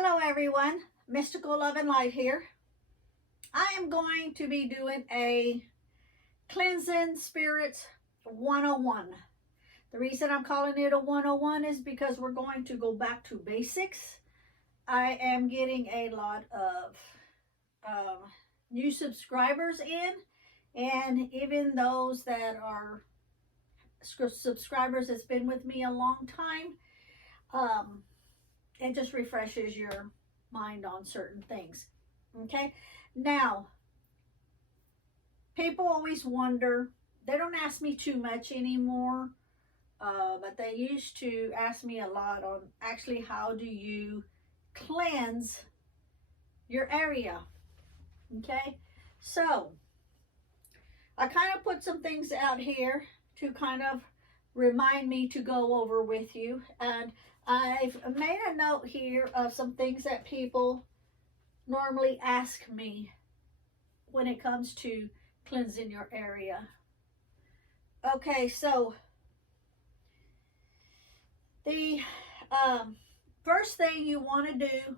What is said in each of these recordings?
Hello everyone, Mystical Love and Light here. I am going to be doing a Cleansing Spirits 101. The reason I'm calling it a 101 is because we're going to go back to basics. I am getting a lot of new subscribers in, and even those that are subscribers that's been with me a long time. It just refreshes your mind on certain things. Okay, now people always wonder, they don't ask me too much anymore, but they used to ask me a lot on actually how do you cleanse your area. Okay, so I kind of put some things out here to kind of remind me to go over with you, and I've made a note here of some things that people normally ask me when it comes to cleansing your area. Okay, so the first thing you want to do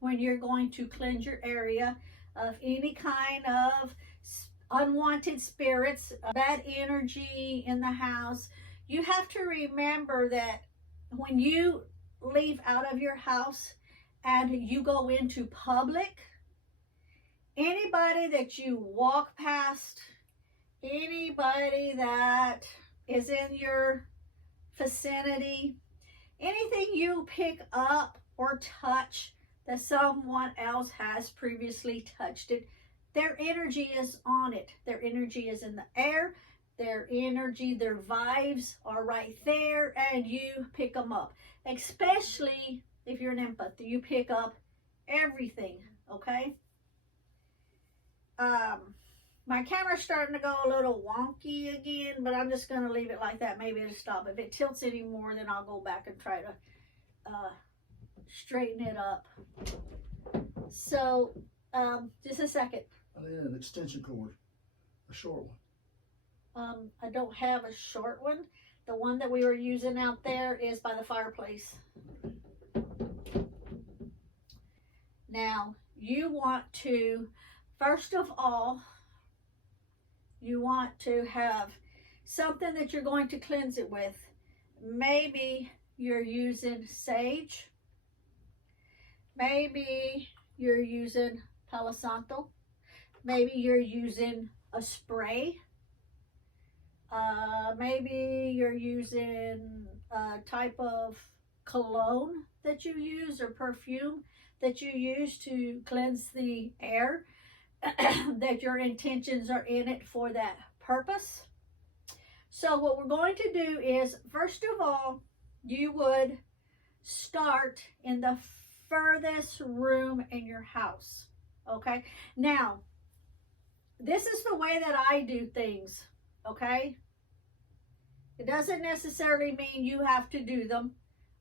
when you're going to cleanse your area of any kind of unwanted spirits, bad energy in the house, you have to remember that when you leave out of your house and you go into public, anybody that you walk past, anybody that is in your vicinity, anything you pick up or touch that someone else has previously touched it, their energy is on it. Their energy is in the air. Their energy, their vibes are right there, and you pick them up. Especially if you're an empath, you pick up everything, okay? My camera's starting to go a little wonky again, but I'm just going to leave it like that. Maybe it'll stop. If it tilts anymore, then I'll go back and try to straighten it up. So, just a second. I need an extension cord, a short one. I don't have a short one. The one that we were using out there is by the fireplace. Now, you want to, first of all, you want to have something that you're going to cleanse it with. Maybe you're using sage. Maybe you're using Palo Santo. Maybe you're using a spray. Maybe you're using a type of cologne that you use or perfume that you use to cleanse the air, that your intentions are in it for that purpose. So what we're going to do is, first of all, you would start in the furthest room in your house. Okay, now this is the way that I do things. Okay, it doesn't necessarily mean you have to do them,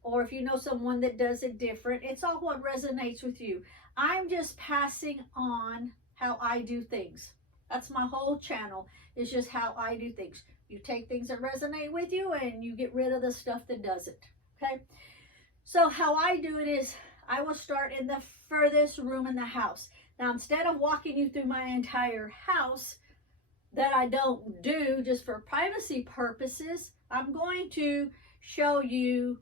or if you know someone that does it different, it's all what resonates with you. I'm just passing on how I do things. That's my whole channel, is just how I do things. You take things that resonate with you and you get rid of the stuff that doesn't. Okay, so how I do it is I will start in the furthest room in the house. Now, instead of walking you through my entire house, that I don't do just for privacy purposes, I'm going to show you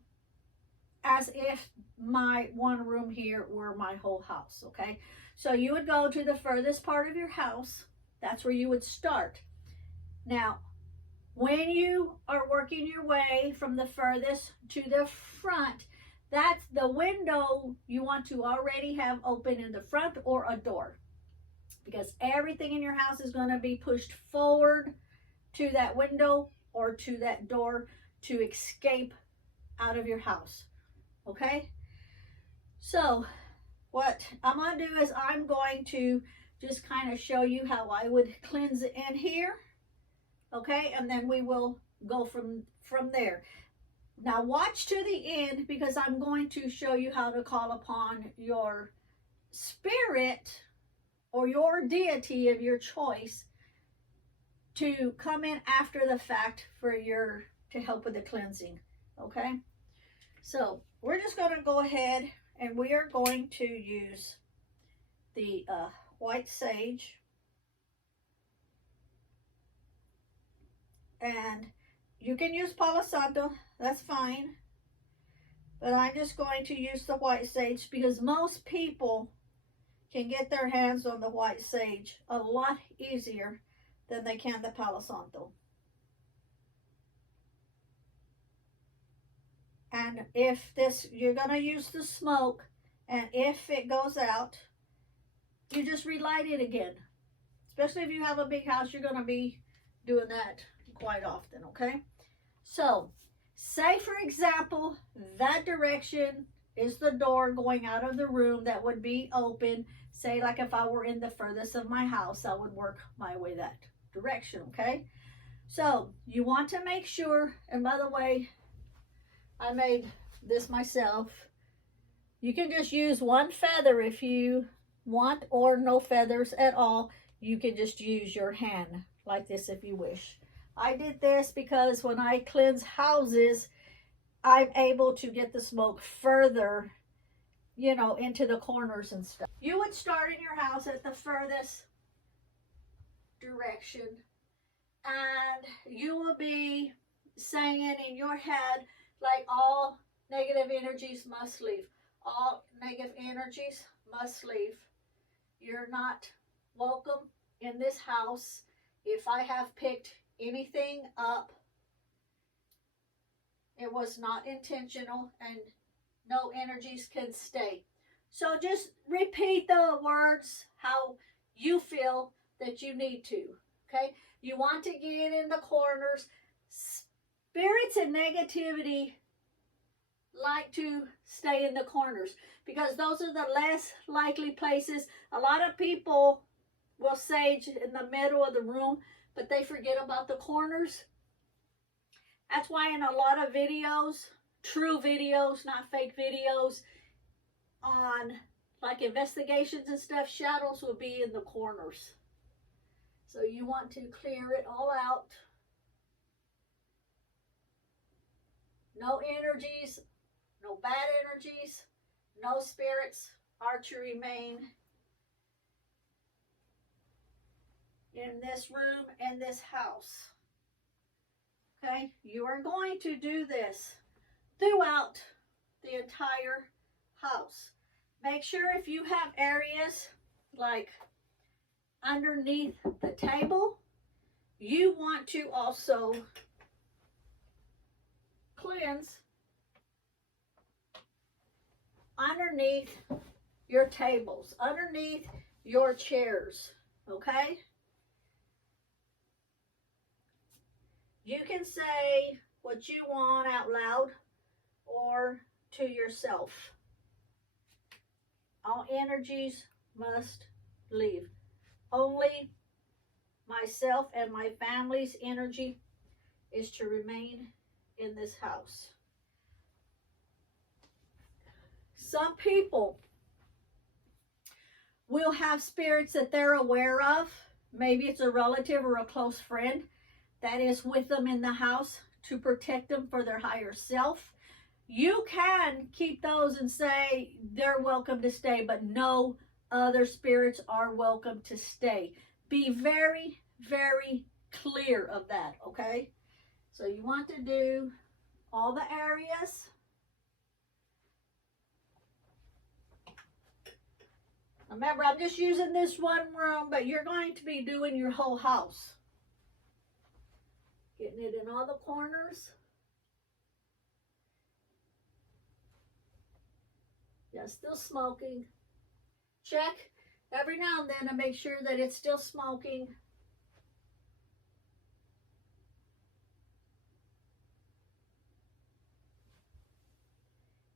as if my one room here were my whole house. Okay, so you would go to the furthest part of your house. That's where you would start. Now, when you are working your way from the furthest to the front, that's the window you want to already have open in the front, or a door, because everything in your house is going to be pushed forward to that window or to that door to escape out of your house. Okay, so what I'm going to do is I'm going to just kind of show you how I would cleanse it in here. Okay, and then we will go from there. Now watch to the end, because I'm going to show you how to call upon your spirit or your deity of your choice to come in after the fact to help with the cleansing. Okay, so we're just going to go ahead and we are going to use the white sage. And you can use Palo Santo, that's fine. But I'm just going to use the white sage because most people can get their hands on the white sage a lot easier than they can the Palo Santo. And if this, you're going to use the smoke, and if it goes out, you just relight it again. Especially if you have a big house, you're going to be doing that quite often, okay? So, say for example, that direction is the door going out of the room that would be open. Say like if I were in the furthest of my house, I would work my way that direction, okay? So, you want to make sure, and by the way, I made this myself. You can just use one feather if you want, or no feathers at all. You can just use your hand like this if you wish. I did this because when I cleanse houses, I'm able to get the smoke further, you know, into the corners and stuff. You would start in your house at the furthest direction, and you will be saying in your head, like, all negative energies must leave. All negative energies must leave. You're not welcome in this house. If I have picked anything up, it was not intentional, and no energies can stay. So just repeat the words how you feel that you need to, okay? You want to get in the corners. Spirits and negativity like to stay in the corners because those are the less likely places. A lot of people will sage in the middle of the room, but they forget about the corners. That's why in a lot of videos, true videos, not fake videos, on like investigations and stuff, shadows will be in the corners. So you want to clear it all out. No energies, no bad energies, no spirits are to remain in this room and this house. Okay, you are going to do this throughout the entire house. Make sure if you have areas like underneath the table, you want to also cleanse underneath your tables, underneath your chairs, okay? You can say what you want out loud or to yourself. All energies must leave. Only myself and my family's energy is to remain in this house. Some people will have spirits that they're aware of. Maybe it's a relative or a close friend that is with them in the house to protect them for their higher self. You can keep those and say they're welcome to stay, but no other spirits are welcome to stay. Be very, very clear of that, okay? So you want to do all the areas. Remember, I'm just using this one room, but you're going to be doing your whole house. Getting it in all the corners. Yeah, still smoking. Check every now and then to make sure that it's still smoking.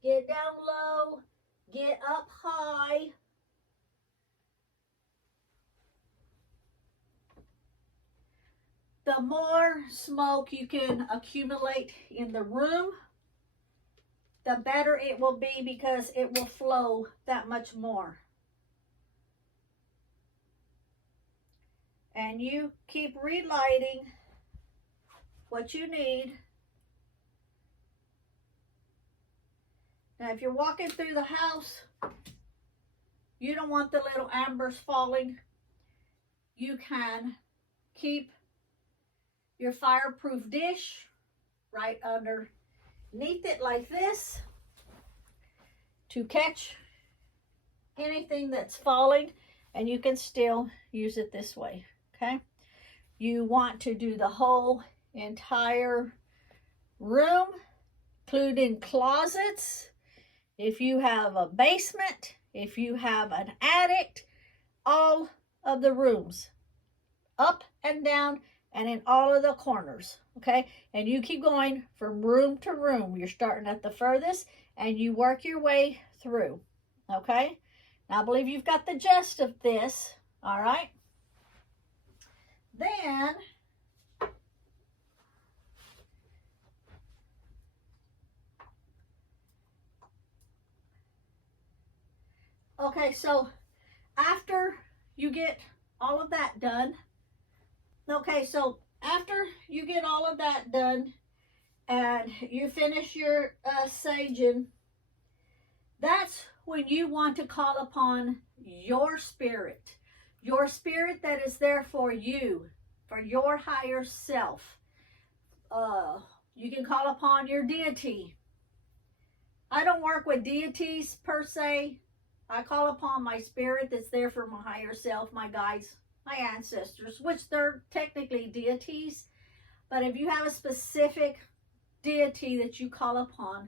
Get down low, get up high. The more smoke you can accumulate in the room, the better it will be because it will flow that much more. And you keep relighting what you need. Now Now, if you're walking through the house, you don't want the little ambers falling. You can keep your fireproof dish right underneath it like this to catch anything that's falling, and you can still use it this way, okay? You want to do the whole entire room, including closets. If you have a basement, if you have an attic, all of the rooms, up and down and in all of the corners, okay? And you keep going from room to room. You're starting at the furthest and you work your way through, okay? Now, I believe you've got the gist of this, all right? Then, okay, so after you get all of that done, okay, so after you get all of that done and you finish your saging, that's when you want to call upon your spirit that is there for you, for your higher self. You can call upon your deity. I don't work with deities per se. I call upon my spirit that's there for my higher self, my guides, my ancestors, which they're technically deities. But if you have a specific deity that you call upon,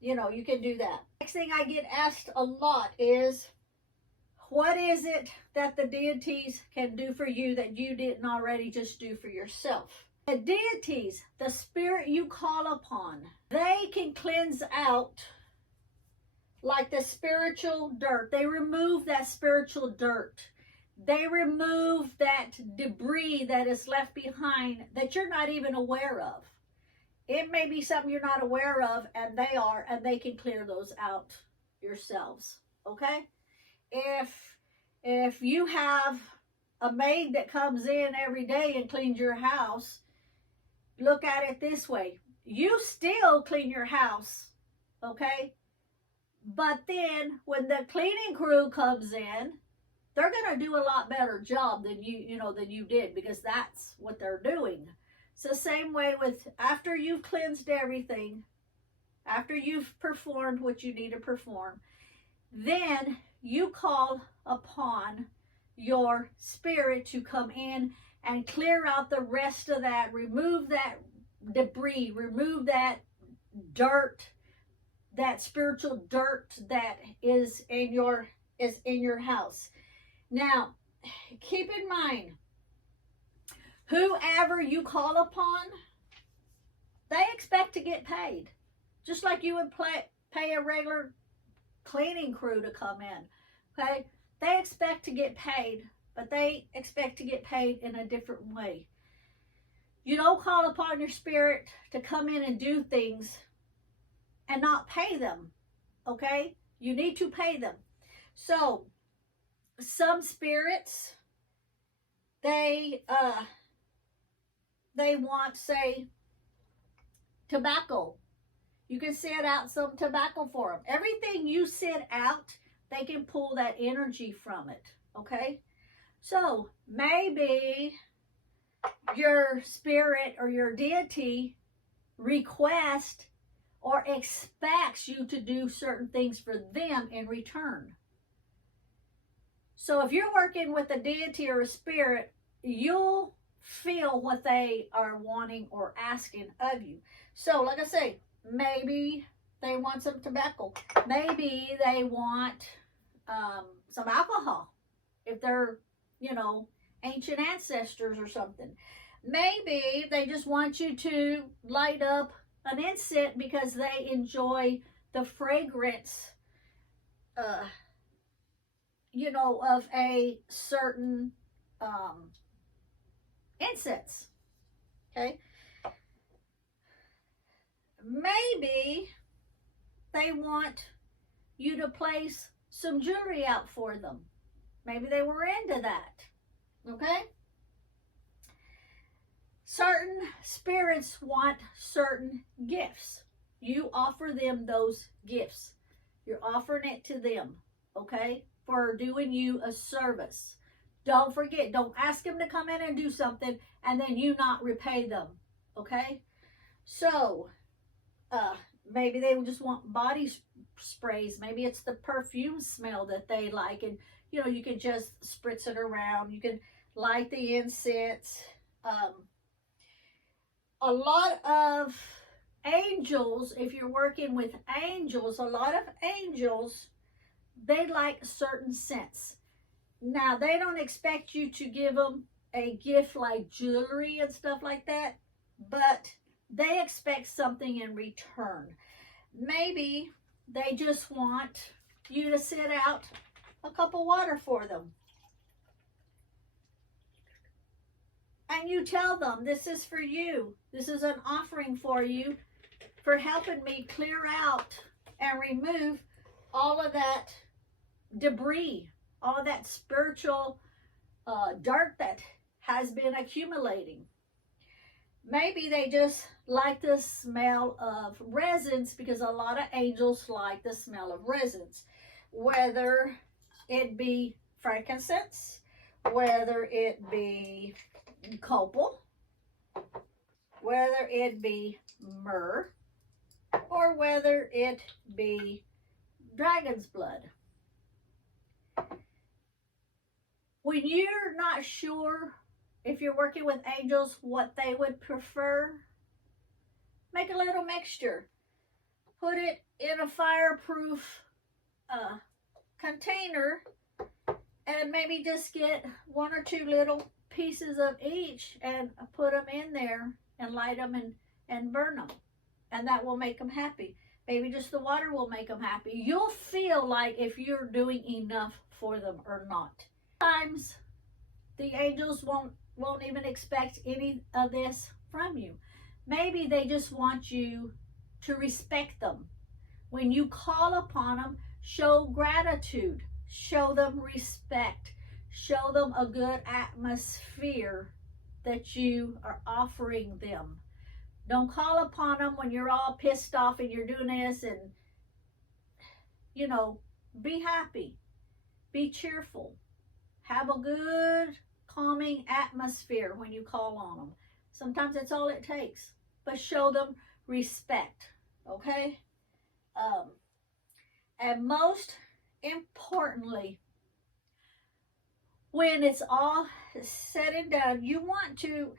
you know, you can do that. Next thing I get asked a lot is, what is it that the deities can do for you that you didn't already just do for yourself? The deities, the spirit you call upon, they can cleanse out like the spiritual dirt. They remove that spiritual dirt. They remove that debris that is left behind that you're not even aware of. It may be something you're not aware of, and they are, and they can clear those out yourselves, okay? If you have a maid that comes in every day and cleans your house, look at it this way. You still clean your house, okay? But then when the cleaning crew comes in, they're going to do a lot better job than than you did, because that's what they're doing. It's the same way with after you've cleansed everything, after you've performed what you need to perform, then you call upon your spirit to come in and clear out the rest of that, remove that debris, remove that dirt, that spiritual dirt that is in your house. Now, keep in mind, whoever you call upon, they expect to get paid. Just like you would pay a regular cleaning crew to come in, okay? They expect to get paid, but they expect to get paid in a different way. You don't call upon your spirit to come in and do things and not pay them, okay? You need to pay them. So, some spirits, they want, say, tobacco. You can set out some tobacco for them. Everything you set out, they can pull that energy from it, okay? So maybe your spirit or your deity requests or expects you to do certain things for them in return. So if you're working with a deity or a spirit, you'll feel what they are wanting or asking of you. So like I say, maybe they want some tobacco. Maybe they want some alcohol if they're, ancient ancestors or something. Maybe they just want you to light up an incense because they enjoy the fragrance, of a certain incense. Okay? Maybe they want you to place some jewelry out for them. Maybe they were into that. Okay? Certain spirits want certain gifts. you offer them those gifts. You're offering it to them, okay, for doing you a service. Don't forget, don't ask them to come in and do something and then you not repay them, okay? So, maybe they just want body sprays. Maybe it's the perfume smell that they like, and you know, you can just spritz it around. You can light the incense. A lot of angels, if you're working with angels, a lot of angels, they like certain scents. Now, they don't expect you to give them a gift like jewelry and stuff like that, but they expect something in return. Maybe they just want you to sit out a cup of water for them. And you tell them, this is for you. This is an offering for you for helping me clear out and remove all of that debris, all of that spiritual dirt that has been accumulating. Maybe they just like the smell of resins, because a lot of angels like the smell of resins, whether it be frankincense, whether it be copal, whether it be myrrh, or whether it be dragon's blood. When you're not sure if you're working with angels what they would prefer, make a little mixture. Put it in a fireproof container, and maybe just get 1 or 2 little pieces of each and put them in there and light them and burn them. And that will make them happy. Maybe just the water will make them happy. You'll feel like if you're doing enough for them or not. Sometimes the angels won't even expect any of this from you. Maybe they just want you to respect them. When you call upon them, show gratitude, show them respect, show them a good atmosphere that you are offering them. Don't call upon them when you're all pissed off and you're doing this, and, you know, be happy, be cheerful, have a good calming atmosphere when you call on them. Sometimes that's all it takes, but show them respect, okay? And most importantly, when it's all said and done, you want to,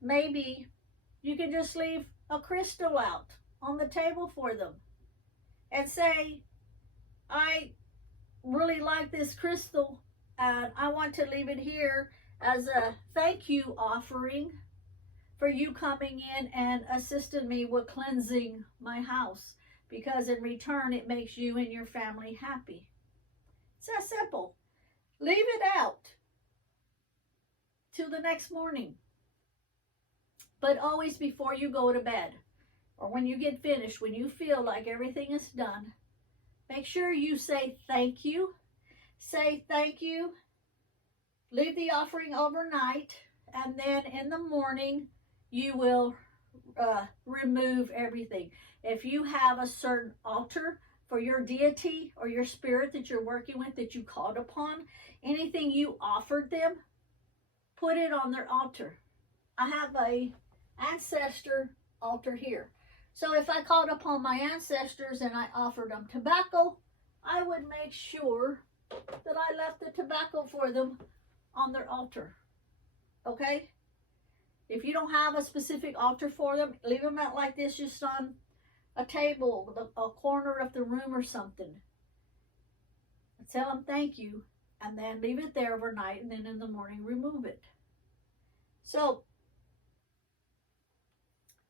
maybe you can just leave a crystal out on the table for them and say, I really like this crystal and I want to leave it here as a thank you offering for you coming in and assisting me with cleansing my house, because in return it makes you and your family happy. It's that simple. Leave it out till the next morning. But always before you go to bed, or when you get finished, when you feel like everything is done, make sure you say thank you. Say thank you. Leave the offering overnight, and then in the morning you will remove everything. If you have a certain altar for your deity or your spirit that you're working with, that you called upon, anything you offered them, put it on their altar. I have a ancestor altar here. So if I called upon my ancestors and I offered them tobacco, I would make sure that I left the tobacco for them on their altar. Okay? If you don't have a specific altar for them, leave them out like this, just on a table, a corner of the room or something. Tell them thank you, and then leave it there overnight, and then in the morning remove it. So,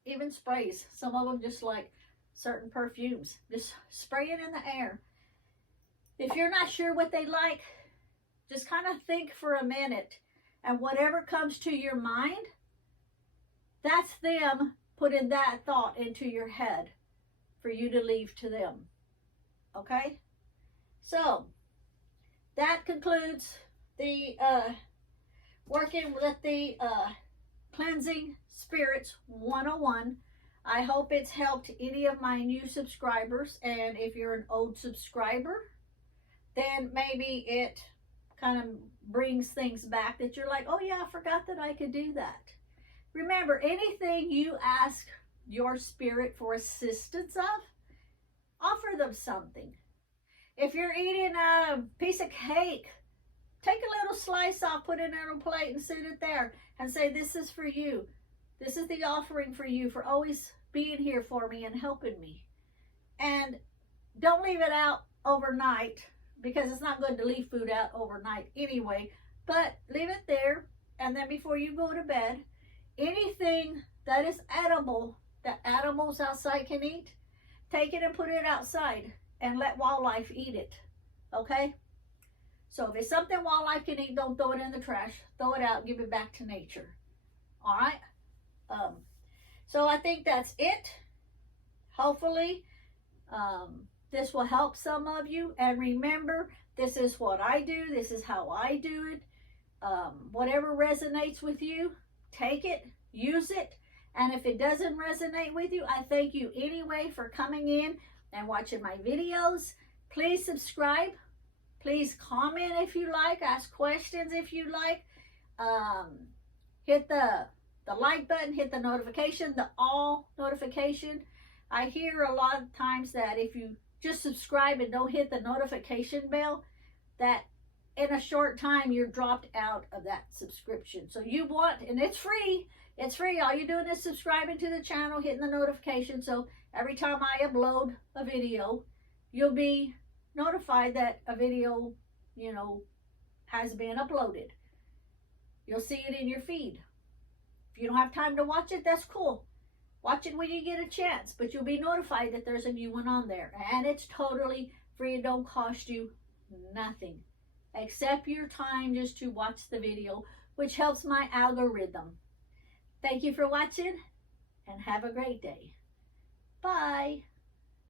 even sprays. Some of them just like certain perfumes. Just spray it in the air. If you're not sure what they like, just kind of think for a minute, and whatever comes to your mind, that's them putting that thought into your head for you to leave to them. Okay? So, that concludes the working with the Cleansing Spirits 101. I hope it's helped any of my new subscribers. And if you're an old subscriber, then maybe it kind of brings things back that you're like, oh yeah, I forgot that I could do that. Remember, anything you ask your spirit for assistance of, offer them something. If you're eating a piece of cake, take a little slice off, put it on a plate and sit it there and say, this is for you. This is the offering for you for always being here for me and helping me. And don't leave it out overnight, because it's not good to leave food out overnight anyway. But leave it there, and then before you go to bed, anything that is edible that animals outside can eat, take it and put it outside and let wildlife eat it. Okay? So if it's something wildlife can eat, don't throw it in the trash. Throw it out, give it back to nature. All right? So I think that's it. Hopefully, this will help some of you. And remember, this is what I do. This is how I do it. Whatever resonates with you, take it, use it. And if it doesn't resonate with you, I thank you anyway for coming in and watching my videos. Please subscribe. Please comment if you like. Ask questions if you like. Hit the like button. Hit the notification, the all notification. I hear a lot of times that if you just subscribe and don't hit the notification bell, that in a short time you're dropped out of that subscription. So you want, and it's free. It's free. All you're doing is subscribing to the channel, hitting the notification. So every time I upload a video, you'll be notified that a video, has been uploaded. You'll see it in your feed. If you don't have time to watch it, that's cool. Watch it when you get a chance, but you'll be notified that there's a new one on there. And it's totally free. It don't cost you nothing except your time just to watch the video, which helps my algorithm. Thank you for watching, and have a great day. Bye.